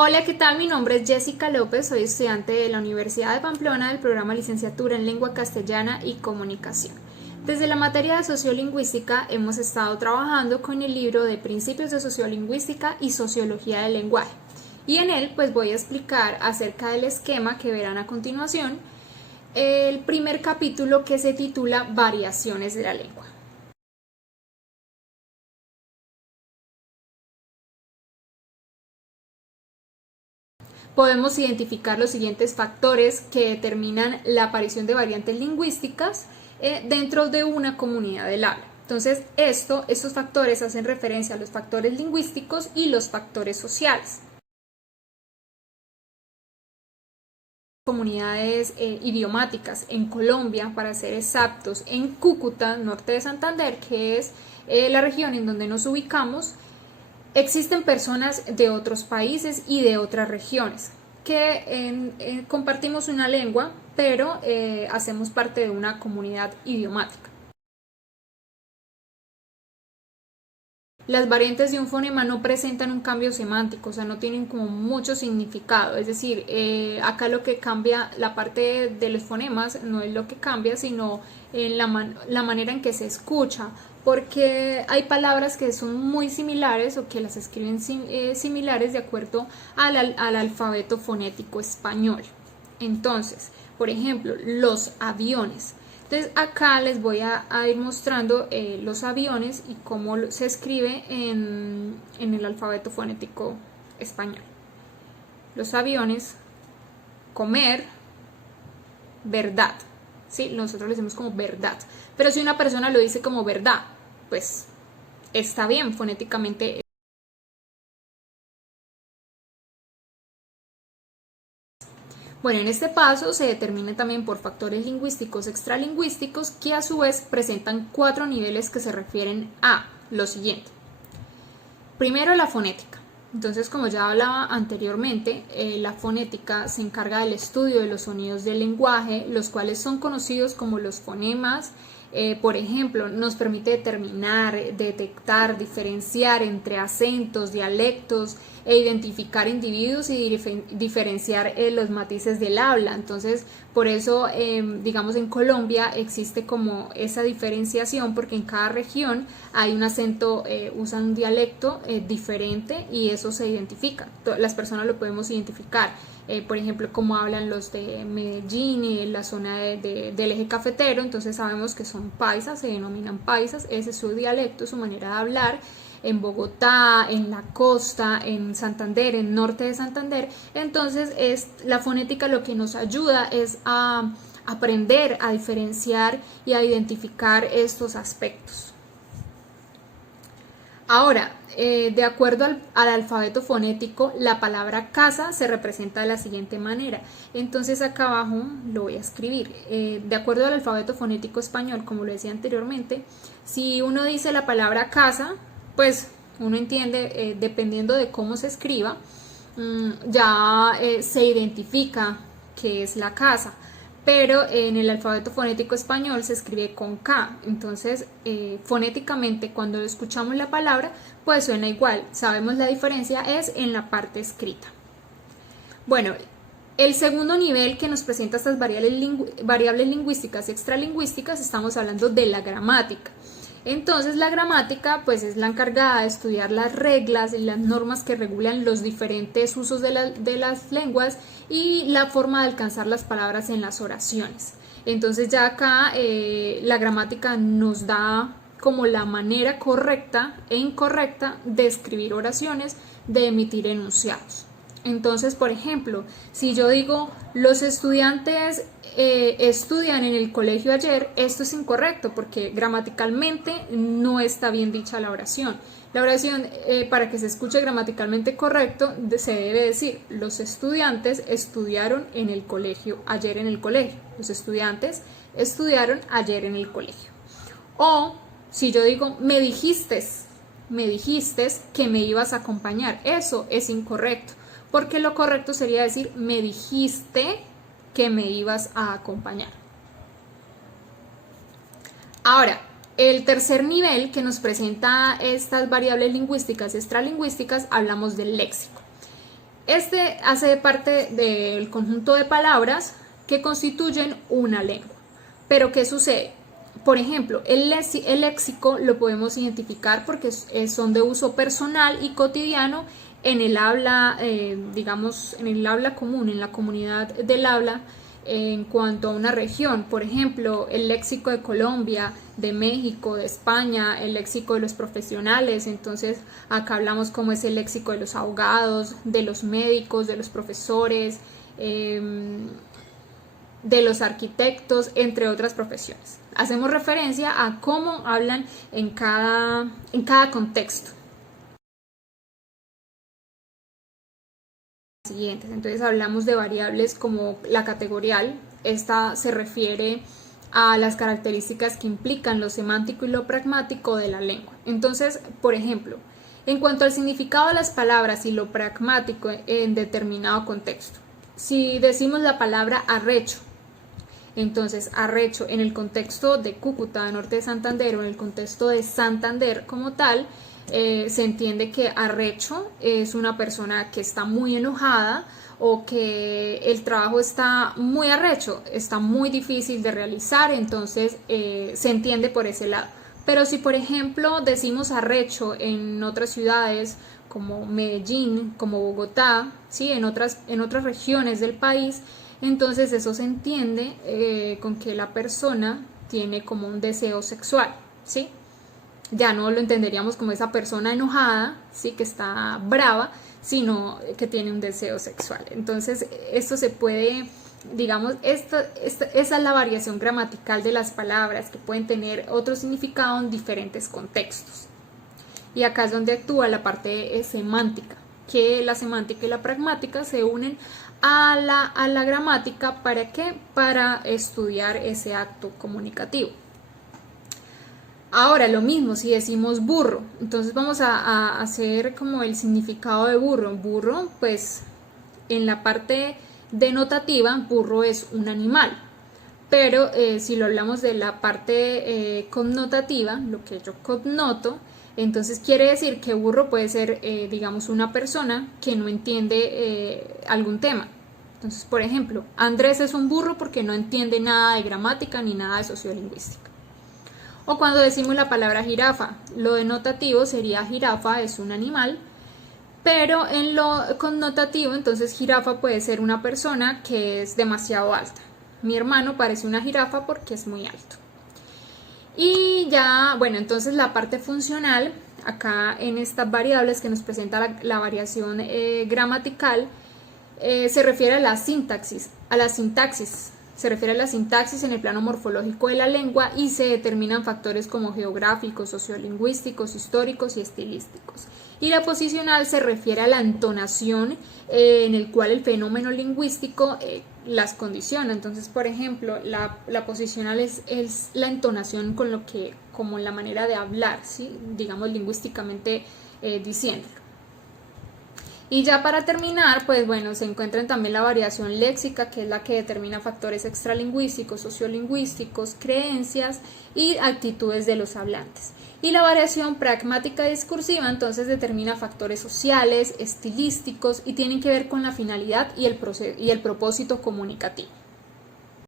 Hola, ¿qué tal? Mi nombre es Jessica López, soy estudiante de la Universidad de Pamplona del programa Licenciatura en Lengua Castellana y Comunicación. Desde la materia de Sociolingüística hemos estado trabajando con el libro de Principios de Sociolingüística y Sociología del Lenguaje. Y en él pues voy a explicar acerca del esquema que verán a continuación, el primer capítulo que se titula Variaciones de la lengua. Podemos identificar los siguientes factores que determinan la aparición de variantes lingüísticas dentro de una comunidad del habla. Entonces, estos factores hacen referencia a los factores lingüísticos y los factores sociales. Comunidades idiomáticas en Colombia, para ser exactos, en Cúcuta, norte de Santander, que es la región en donde nos ubicamos, existen personas de otros países y de otras regiones que compartimos una lengua, pero hacemos parte de una comunidad idiomática. Las variantes de un fonema no presentan un cambio semántico, o sea, no tienen como mucho significado, es decir, acá lo que cambia, la parte de los fonemas no es lo que cambia, sino la manera en que se escucha, porque hay palabras que son muy similares o que las escriben similares de acuerdo al alfabeto fonético español. Entonces, por ejemplo, los aviones. Entonces acá les voy a ir mostrando los aviones y cómo se escribe en el alfabeto fonético español. Los aviones, comer, verdad. ¿Sí? Nosotros lo decimos como verdad. Pero si una persona lo dice como verdad, pues está bien fonéticamente. Bueno, en este paso se determina también por factores lingüísticos extralingüísticos que a su vez presentan 4 niveles que se refieren a lo siguiente. Primero, la fonética. Entonces, como ya hablaba anteriormente, la fonética se encarga del estudio de los sonidos del lenguaje, los cuales son conocidos como los fonemas. Por ejemplo, nos permite determinar, detectar, diferenciar entre acentos, dialectos e identificar individuos y diferenciar los matices del habla. Entonces, por eso, digamos, en Colombia existe como esa diferenciación, porque en cada región hay un acento, usan un dialecto diferente y eso se identifica. Las personas lo podemos identificar. Por ejemplo, como hablan los de Medellín y la zona del eje cafetero, entonces sabemos que son paisas, se denominan paisas, ese es su dialecto, su manera de hablar. En Bogotá, en la costa, en Santander, en norte de Santander, entonces la fonética lo que nos ayuda es a aprender a diferenciar y a identificar estos aspectos. Ahora, de acuerdo al alfabeto fonético, la palabra casa se representa de la siguiente manera. Entonces acá abajo lo voy a escribir. De acuerdo al alfabeto fonético español, como lo decía anteriormente, si uno dice la palabra casa, pues uno entiende, dependiendo de cómo se escriba, ya se identifica qué es la casa. Pero en el alfabeto fonético español se escribe con K, entonces fonéticamente cuando escuchamos la palabra pues suena igual, sabemos la diferencia es en la parte escrita. Bueno, el segundo nivel que nos presenta estas variables lingüísticas y extralingüísticas, estamos hablando de la gramática. Entonces la gramática pues es la encargada de estudiar las reglas y las normas que regulan los diferentes usos de las lenguas y la forma de alcanzar las palabras en las oraciones. Entonces ya acá la gramática nos da como la manera correcta e incorrecta de escribir oraciones, de emitir enunciados. Entonces, por ejemplo, si yo digo los estudiantes estudian en el colegio ayer, esto es incorrecto porque gramaticalmente no está bien dicha la oración. La oración, para que se escuche gramaticalmente correcto, se debe decir los estudiantes estudiaron en el colegio ayer en el colegio. Los estudiantes estudiaron ayer en el colegio. O si yo digo me dijiste que me ibas a acompañar, eso es incorrecto. Porque lo correcto sería decir, me dijiste que me ibas a acompañar. Ahora, el tercer nivel que nos presenta estas variables lingüísticas extralingüísticas, hablamos del léxico. Este hace parte del conjunto de palabras que constituyen una lengua. Pero ¿qué sucede? Por ejemplo, el léxico lo podemos identificar porque son de uso personal y cotidiano en el habla, digamos, en el habla común, en la comunidad del habla, en cuanto a una región. Por ejemplo, el léxico de Colombia, de México, de España, el léxico de los profesionales. Entonces acá hablamos como es el léxico de los abogados, de los médicos, de los profesores, de los arquitectos, entre otras profesiones. Hacemos referencia a cómo hablan en cada contexto. Entonces hablamos de variables como la categorial. Esta se refiere a las características que implican lo semántico y lo pragmático de la lengua. Entonces, por ejemplo, en cuanto al significado de las palabras y lo pragmático en determinado contexto, si decimos la palabra arrecho, entonces arrecho en el contexto de Cúcuta, norte de Santander, o en el contexto de Santander como tal, se entiende que arrecho es una persona que está muy enojada o que el trabajo está muy arrecho, está muy difícil de realizar, entonces se entiende por ese lado. Pero si por ejemplo decimos arrecho en otras ciudades como Medellín, como Bogotá, ¿sí? en otras regiones del país, entonces eso se entiende con que la persona tiene como un deseo sexual, ¿sí? Ya no lo entenderíamos como esa persona enojada, ¿sí? Que está brava, sino que tiene un deseo sexual. Entonces esto se puede, digamos, esa es la variación gramatical de las palabras, que pueden tener otro significado en diferentes contextos. Y acá es donde actúa la parte semántica, que la semántica y la pragmática se unen a la gramática. ¿Para qué? Para estudiar ese acto comunicativo. Ahora, lo mismo si decimos burro, entonces vamos a hacer como el significado de burro. Burro, pues en la parte denotativa, burro es un animal, pero si lo hablamos de la parte connotativa, lo que yo connoto, entonces quiere decir que burro puede ser, digamos, una persona que no entiende algún tema. Entonces, por ejemplo, Andrés es un burro porque no entiende nada de gramática ni nada de sociolingüística. O cuando decimos la palabra jirafa, lo denotativo sería jirafa es un animal, pero en lo connotativo, entonces jirafa puede ser una persona que es demasiado alta. Mi hermano parece una jirafa porque es muy alto. Y ya, bueno, entonces la parte funcional, acá en estas variables que nos presenta la variación gramatical, se refiere a la sintaxis, se refiere a la sintaxis en el plano morfológico de la lengua y se determinan factores como geográficos, sociolingüísticos, históricos y estilísticos. Y la posicional se refiere a la entonación en el cual el fenómeno lingüístico las condiciona. Entonces, por ejemplo, la posicional es la entonación como la manera de hablar, ¿sí? Digamos lingüísticamente diciéndolo. Y ya para terminar, pues bueno, se encuentran también la variación léxica, que es la que determina factores extralingüísticos, sociolingüísticos, creencias y actitudes de los hablantes. Y la variación pragmática discursiva entonces determina factores sociales, estilísticos y tienen que ver con la finalidad y el propósito comunicativo.